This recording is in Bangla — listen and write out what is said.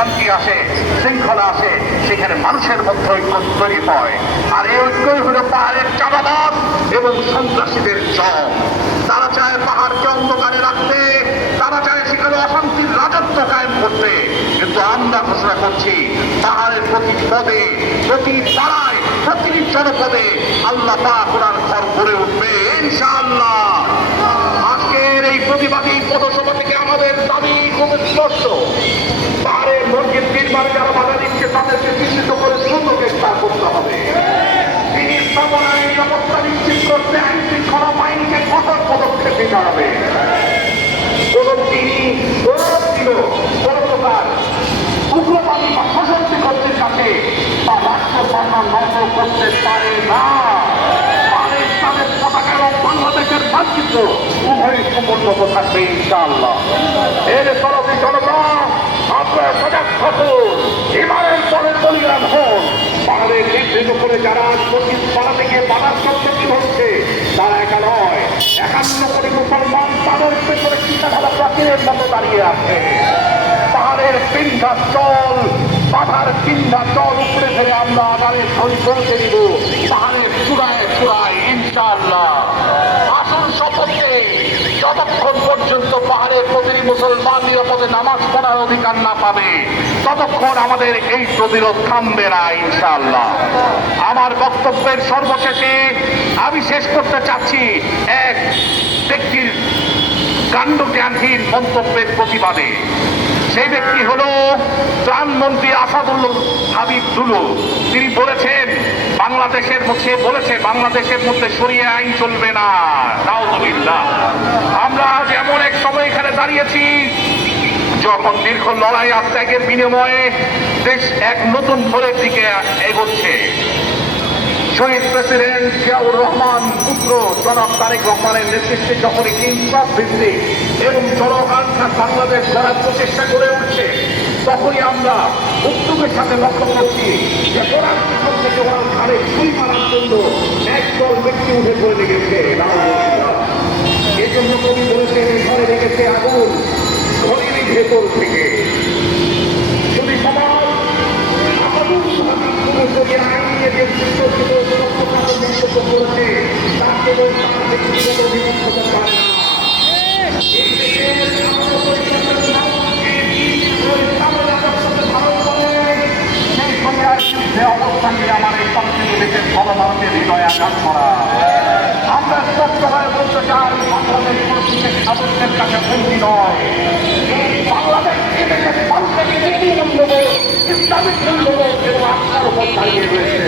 শান্তি আসে, শৃঙ্খলা আসে, সেখানে মানুষের মধ্যে ঐক্য তৈরি হয়। আর এই ঐক্যই হলো পাহাড়ের চাঁদাবাজ এবং সন্ত্রাসীদের জম। তারা চায় পাহাড়কে অন্ধকারে রাখতে, তারা চায় সেখানে অশান্তির রাজত্ব কায়েম করতে। কিন্তু আমরা ঘোষণা করছি, পাহাড়ের প্রতি পদে, প্রতি পাড়ায়, প্রতিটি জনপদে আল্লাহ পাক ওনার ঘর গড়ে উঠবে ইনশাআল্লাহ। আজকের এই প্রতিবাদী পদসভা থেকে আমাদের দাবি খুব স্পষ্ট। পাহাড়ের মসজিদ নির্মাণে যারা বাধা দিচ্ছে তাদেরকে চিহ্নিত করে দ্রুত গ্রেফতার করতে হবে। তিনি স্থাপনায় নিরাপত্তা নিশ্চিত করতে আইন শৃঙ্খলা বাহিনীকে কঠোর পদক্ষেপ নিতে হবে। তিনি কোন প্রকার উগ্রবাদী বা সশস্ত্র কর্তৃক কাছে বা রাষ্ট্র সম্মান নষ্ট করতে পারে না। তাদের পতাকা এবং বাংলাদেশের মানচিত্র উভয় সমুন্নত থাকবে ইনশাআল্লাহ। এর তরফে জনতা আপনারা সজাগ থাকুন, এবারের পরে বলিয়ান হন। পাহাড়ের নির্দিষ্ট করে যারা মসজিদ পাড়া থেকে বাধার সম্মুখীন হচ্ছে তারা একা নয়, 51 কোটি মুসলমান তাদের পেছনে চিন্তাধারা প্রাচীরের মতো দাঁড়িয়ে আছে। পাহাড়ের বিন্ধ্যাচল, বাধার বিন্ধ্যাচল উপরে ফেলে আমরা আগামী ধরি পৌঁছে দিব পাহাড়ের চূড়ায় চূড়ায় ইনশাআল্লাহ। আসল শপথে যতক্ষণ পর্যন্ত পাহাড়ের প্রতিটি মুসলমান নিরাপদে নামাজ পড়ার অধিকার না পাবে ততক্ষণ আমাদের এই প্রতিরোধ থামবে না ইনশাআল্লাহ। আমার বক্তব্যের সর্বশেষে আমি শেষ করতে চাচ্ছি এক ব্যক্তির কাণ্ডজ্ঞানহীন মন্তব্যের প্রতিবাদে। সেই ব্যক্তি হল ত্রাণমন্ত্রী আসাদুল্লাহ হাবিব দুলু। তিনি বলেছেন বাংলাদেশের মধ্যে শরিয়া আইন চলবে না। নাউযুবিল্লাহ। আমরা আজ এমন এক সময় এখানে দাঁড়িয়েছি যখন দীর্ঘ লড়াই আত্যাগের বিনিময়ে দেশ এক নতুন ভোরের দিকে এগোচ্ছে। শহীদ প্রেসিডেন্ট জিয়াউর রহমান পুত্র জনাব তারেক রহমানের নেতৃত্বে যখন একটি ইনসাফ ভিত্তিক এবং জনআকাঙ্ক্ষা বাংলাদেশ গড়ার প্রচেষ্টা করে উঠছে, তখনই আমরা উদ্যোগের সাথে লক্ষ্য করছি যে ওরার পিছন থেকে ওরার ঘাড়ে ছুরি মারার জন্য একদল ব্যক্তি উঠে পড়ে লেগেছে। এই জন্য কবি বলেছেন, ঘরে লেগেছে আগুন ঘরের ভেতর থেকে। যদি সমাজ করেছে তার কেবল ব্যক্তিগত বিপক্ষ হতে পারে না। সেই অবস্থান নিয়ে আমার এই সংস্কৃতি দেশের গণমানুষের হৃদয়ে আঘাত করা। আমরা স্পষ্টভাবে বলতে চাই, বাংলাদেশ কোনো বিশেষ আদর্শের কাছে বন্দী নয়। বাংলাদেশ এদেশের মানুষের মূল্যবোধ, ইসলামিক মূল্যবোধ এবং আত্মার উপর দাঁড়িয়ে রয়েছে।